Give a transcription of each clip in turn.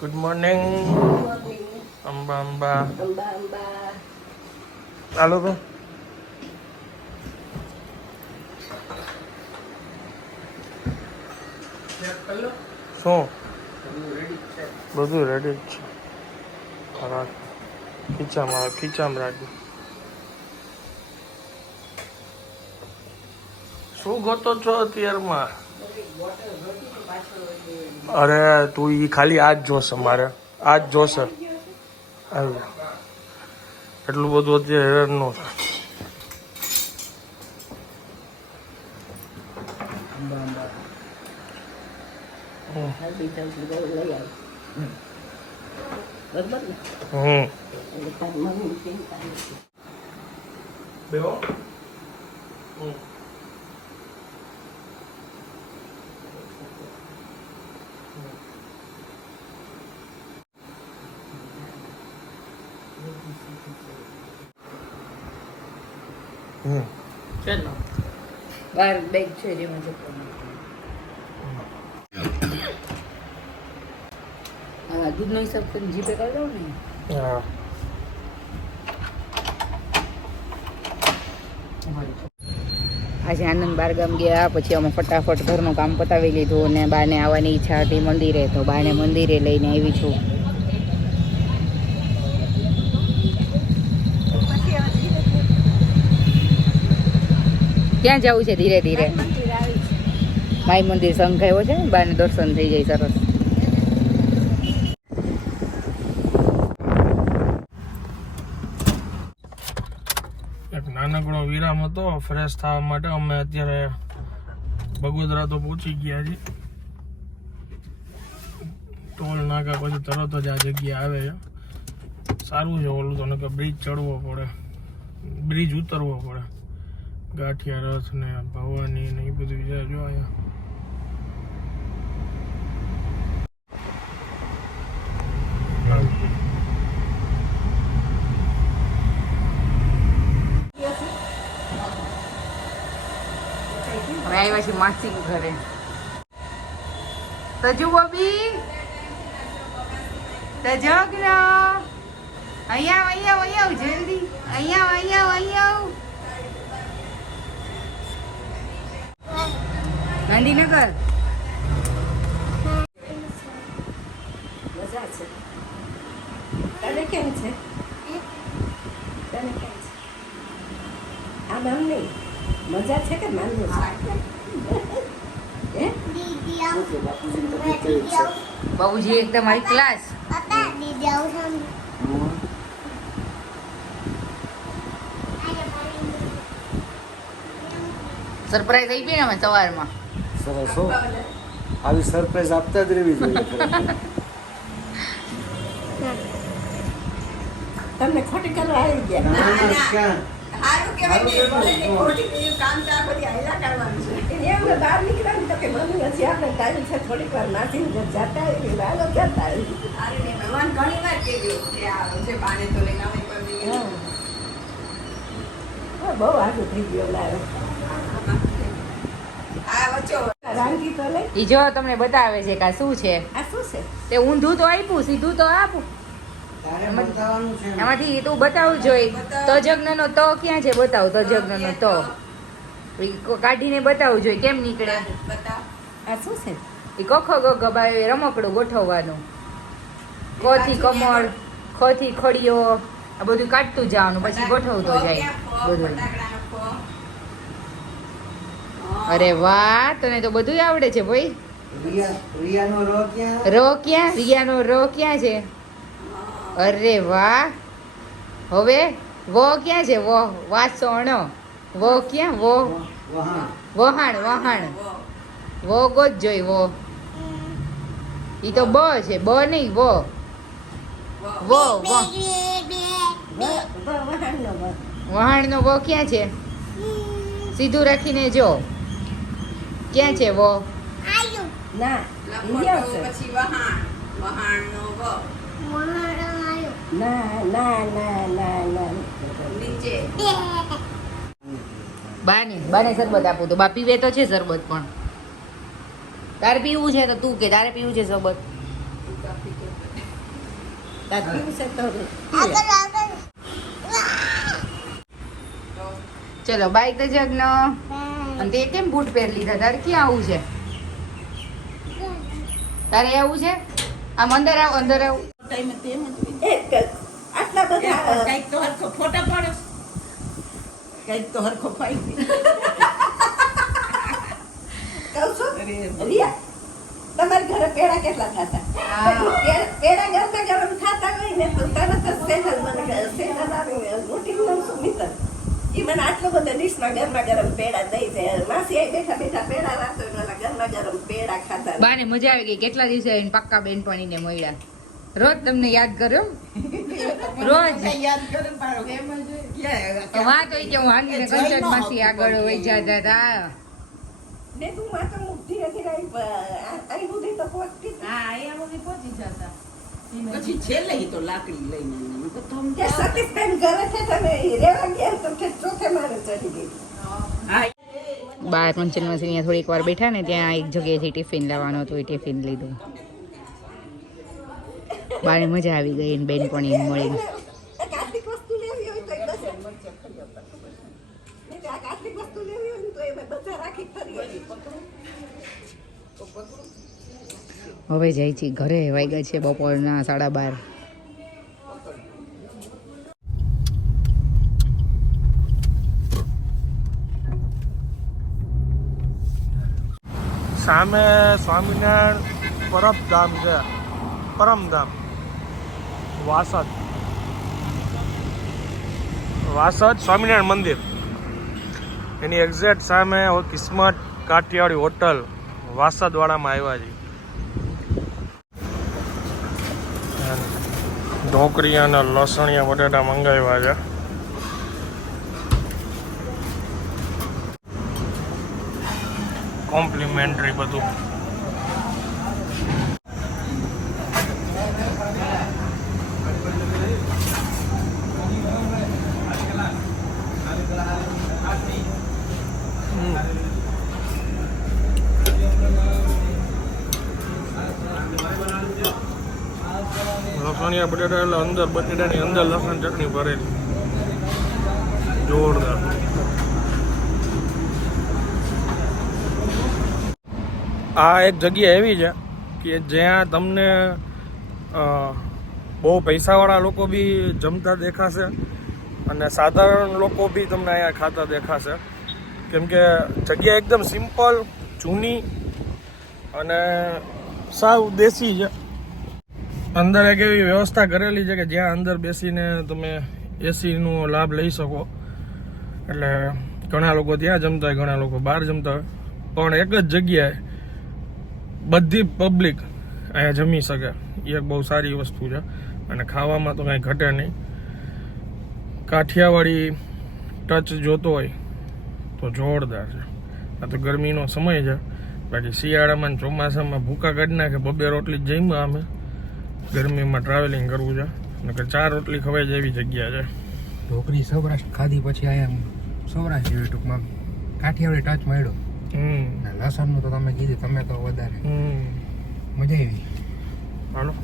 Good morning Amba Amba હાલો તો શું? બધું રેડી જ છે. ખીચામાં ખીચામાં રાખી શું ગોતો છો અત્યારમાં? અરે તું ઈ ખાલી આજ જોશે મારે. આજ જોશે. એટલું બધું અત્યારે હેરાન ન થાય હમ. ને હમ એટલે તારી મમ્મી ચિંતા નથી બેહો હમ. ચલો. બાર બેગ છે જેમાં જતો હા દૂધનો હિસાબ કરીને જીપે કરી દઉં ને? હા. આજે આનંદ બારગામ ગયા પછી અમે ફટાફટ ઘરનું કામ પતાવી લીધું અને બાને આવવાની ઈચ્છા હતી મંદિરે તો બાને મંદિરે લઈને આવી છું. ક્યાં જવું છે ધીરે ધીરે. માઈ મંદિર સંઘ આવ્યો છે બાને દર્શન થઈ જાય સરસ. એક નાનકડો વિરામ હતો ફ્રેશ થવા માટે અમે અત્યારે બગોદરા તો પહોંચી ગયા છીએ. ટોલ નાકા પછી તરત જ આ જગ્યા આવે છે. સારું છે ઓલું તો નકર બ્રિજ ચડવો પડે. બ્રિજ ઉતરવો પડે. ગાંઠિયા રથ ને ભવાની ને એ બધું જો અહીંયા. અમે આવ્યા છીએ માસી અહીંયા અહીંયા અહીંયા જલ્દી. અહીંયા અહીંયા અહીંયા ગાંધીનગર. મજા છે. તને કેમ છે? તને કેમ છે? આમ આમ નહીં. મજા છે કે માનવું છે? બાબુજી એકદમ હાઈ ક્લાસ સરપ્રાઈઝ આપી ને અમે સવારમાં? સરસ હો. આવી સરપ્રાઈઝ આપતા જ રહેવી જોઈએ તમને ખોટી કરવા આવી ગયા. ના, ના, હારું કહેવાય ખોટી કામ તો આ બધી હાયલા કરવાનું છે. બહાર નીકળ્યા તો કે મમ્મી હજી આપણે ટાઈમ છે થોડીક વાર નાસીને જતા આવી વાલો જતા આવી ભગવાન ઘણી વાર કીધું કે આ જે તો લઈને આવે બહુ આગળ થઈ ગયો લાવે આ વચ્ચો રાંધી તો લઈ ઈ જો તમને બતાવે છે કે આ શું છે? આ શું છે તે ઊંધું તો આપ્યું સીધું તો આપું. એમાંથી તું બતાવવું જોઈ તજજ્ઞ નો તો ક્યાં છે? બતાવ તજજ્ઞ નો તો. કાઢીને બતાવવું જોઈએ. કેમ નીકળે? બતાવ આ શું છે એ કખો ગગ બાય રમકડું ગોઠવવાનું. ક થી કમળ ખોથી થી ખડીયો આ બધું કાઢતું જવાનું પછી ગોઠવતો જાય. બધું. અરે વાહ તને તો બધું આવડે છે ભાઈ. ર ક્યાં? રિયાનો રો ક્યાં છે? અરે વાહ. હવે વો ક્યાં છે? વો વાસણ વો ક્યાં? વો. વહાણ. વહાણ વો. ગો જ જોઈ વો. ઈ તો બ છે બ નહીં વો. વ. વહાણનો વો ક્યાં છે? સીધું રાખીને જો. ક્યાં છે વો? ના. પછી વહાણ વ. ના ના ના ના ના. નીચે. બાને શરબત આપું તો. બા પીવે તો છે શરબત પણ. તારે પીવું છે તો તું કે તારે પીવું છે શરબત? તાર પીવું છે તો ચલો બાય તો જગ્ન અને તે કેમ બૂટ પહેરી લીધા? તારે ક્યાં આવું છે? તારે આવું છે? આમ અંદર આવ અંદર આવ. આટલા બધા કંઈક તો હરખો ફોટા પાડો. કંઈક તો હરખો ફાઈ કહું છું રિયા તમારા ઘરે પેડા કેટલા થતા? પેડા ગરમા ગરમ થતા હોય ને તરત જ સેજલ મને સેજલ આવીને રોટીનું નામ ઈ મને આટલો બધો ડીશમાં ગરમા ગરમ પેડા દઈ દે માસી આઈ બેઠા બેઠા પેડા રાખતો એટલે ગરમા ગરમ પેડા ખાતા બાને મજા આવી ગઈ. કેટલા દિવસે આવીને પાક્કા બેનપણીને મળ્યા? રોજ તમને યાદ કર્યો? રોજ. યાદ વાત હોય કે હું હાલીને કંચન માસી આગળ વહી જતા હતા ને તું માતો મુખ ધીરે ધીરે આઈ પહોંચતી હા આઈ સુધી પહોંચી પહોંચતી પછી છેલ્લે તો લાકડી લઈને તમ- ઘરે છે તમે રેવા ગયા તો કે ચોથે મારે ચડી ગઈ. હા. બાર કંચન માસી અહીંયા થોડીક વાર બેઠા ને ત્યાં એક જગ્યાએથી ટિફિન લાવવાનું હતું એ ટિફિન લીધું. બારે મજા આવી ગઈ ને બેન પણ એમ મળી વસ્તુ લેવી હોય તો એ બસ. નહીં તો આ આર્થિક વસ્તુ લેવી હોય ને તો એ બધા રાખી ફરી આવી. હવે જાય છે ઘરે વાગ્યા છે બપોરના સાડા બાર. સામે સ્વામિનારાયણ પરબધામ છે. પરમધામ વાસદ. વાસદ સ્વામિનારાયણ મંદિર. એની એક્ઝેક્ટ સામે કિસ્મત કાઠિયાવાડી હોટલ વાસદવાડામાં આવ્યા છે ઢોકરી અને લસણિયા બટાટા મંગાવ્યા છે. કોમ્પ્લિમેન્ટરી બધું. લસણિયા બટેટા એટલે અંદર બટેટાની અંદર લસણ ચટણી ભરેલી. જોરદાર. આ એક જગ્યા એવી છે કે જ્યાં તમને બહુ પૈસાવાળા લોકો બી જમતા દેખાશે અને સાધારણ લોકો બી તમને અહીંયા ખાતા દેખાશે. કેમ કે જગ્યા એકદમ સિમ્પલ, જૂની અને સાવ દેશી છે. અંદર એક એવી વ્યવસ્થા કરેલી છે કે જ્યાં અંદર બેસીને તમે એસીનો લાભ લઈ શકો. એટલે ઘણા લોકો ત્યાં જમતા હોય, ઘણા લોકો બહાર જમતા હોય. પણ એક જ જગ્યાએ બધી પબ્લિક અહીંયા જમી શકે. એ એક બહુ સારી વસ્તુ છે. અને ખાવામાં તો કાંઈ ઘટે નહીં. કાઠિયાવાડી ટચ જોતો હોય તો જોરદાર છે. આ તો ગરમીનો સમય છે. બાકી શિયાળામાં ચોમાસામાં ભૂકા કાઢી નાખે, બબે રોટલી જ જમ્યા અમે. ગરમીમાં ટ્રાવેલિંગ કરવું છે. નકર ચાર રોટલી ખવાય જેવી જગ્યા છે. ઢોકરી સૌરાષ્ટ્ર ખાધી પછી અહીંયા સૌરાષ્ટ્ર જેવી ટૂંકમાં કાઠિયાવાડી ટચ મળ્યો. હમ. લસણનું તો તમે કીધું તમે તો વધારે. હમ. મજા આવી. હાલો.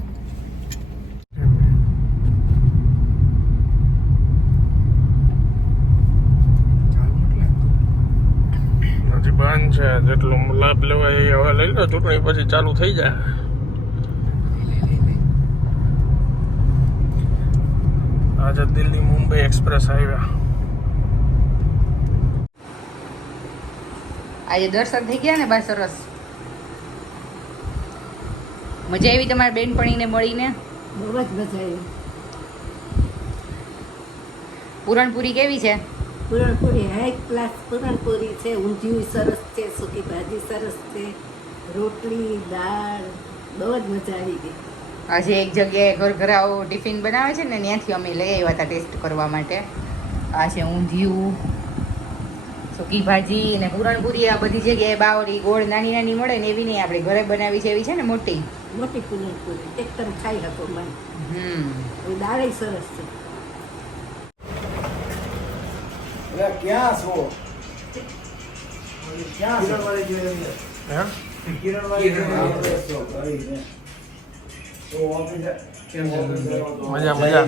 બંધ છે જેટલો લાભ લેવાય એ હવે લઈ લો ચૂંટણી પછી ચાલુ થઈ જાય લઈ લઈ લઈ આજે દિલ્હી મુંબઈ એક્સપ્રેસ હાઈવે આજે દર્શન થઈ ગયા ને બા સરસ. મજા આવી તમારી બેનપણીને મળીને? બહુ જ મજા આવી. પૂરણપુરી કેવી છે? પૂરણપુરી હાઈ ક્લાસ પૂરણપુરી છે ઊંધિયું સરસ છે સૂકી ભાજી સરસ છે રોટલી દાળ બહુ જ મજા આવી ગઈ. આજે એક જગ્યાએ ઘર ઘરાઓ ટિફિન બનાવે છે ને ત્યાંથી અમે લઈ આવ્યા હતા ટેસ્ટ કરવા માટે. આ છે ઊંધિયું સૂકી ભાજી અને પૂરણપુરી આ બધી જગ્યાએ બાવળી ગોળ નાની નાની મળે ને એવી નહીં આપણે ઘરે બનાવી છે એવી છે ને મોટી? મોટી પૂરણપુરી. એકદમ ખાઈ હતો મને. હમ. દાળે સરસ છે. ક્યાં છો? કિરણવાળી જોઈ એમને. હે? કિરણવાળી મજા મજા.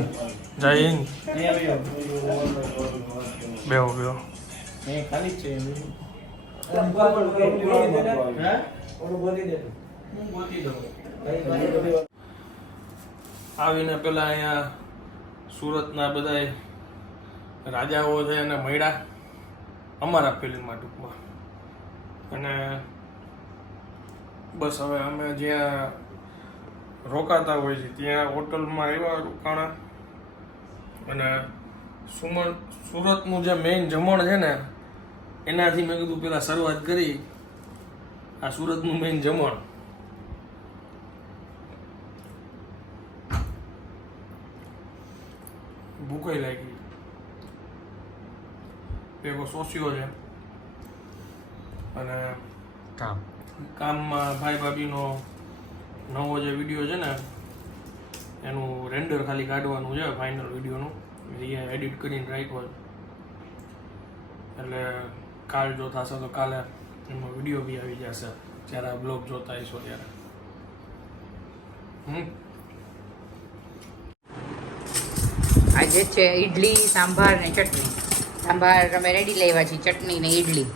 જય હિન્દ. બેહો બેહો. આવીને પેલા અહીંયા સુરતના બધા રાજાઓ છે અને મળ્યા અમારા ફિલ્મમાં ટૂંકમાં. અને બસ હવે અમે જ્યાં રોકાતા હોય છે. ત્યાં હોટલમાં એવા રોકાણા અને સુમણ સુરતનું જે મેઇન જમણ છે ને એનાથી મેં કીધું પેલા શરૂઆત કરી. આ સુરતનું મેઇન જમણ. ભૂખાઈ લાગી. એવો સોસ્યો છે. અને કામ. કામમાં ભાઈ ભાભીનો નવો જે વીડિયો છે ને, એનું રેન્ડર ખાલી કાઢવાનું છે ફાઇનલ વિડીયોનું એ એડિટ કરીને રાખ્યો એટલે કાલ જો થશે તો કાલે એનો વીડિયો બી આવી જશે, જ્યારે આ બ્લોગ જોતા હશો ત્યારે. હમ? આજે છે, ઈડલી, સાંભાર ને ચટણી. સાંભાર અમે રેડી લેવા છીએ, ચટણી ને ઈડલી.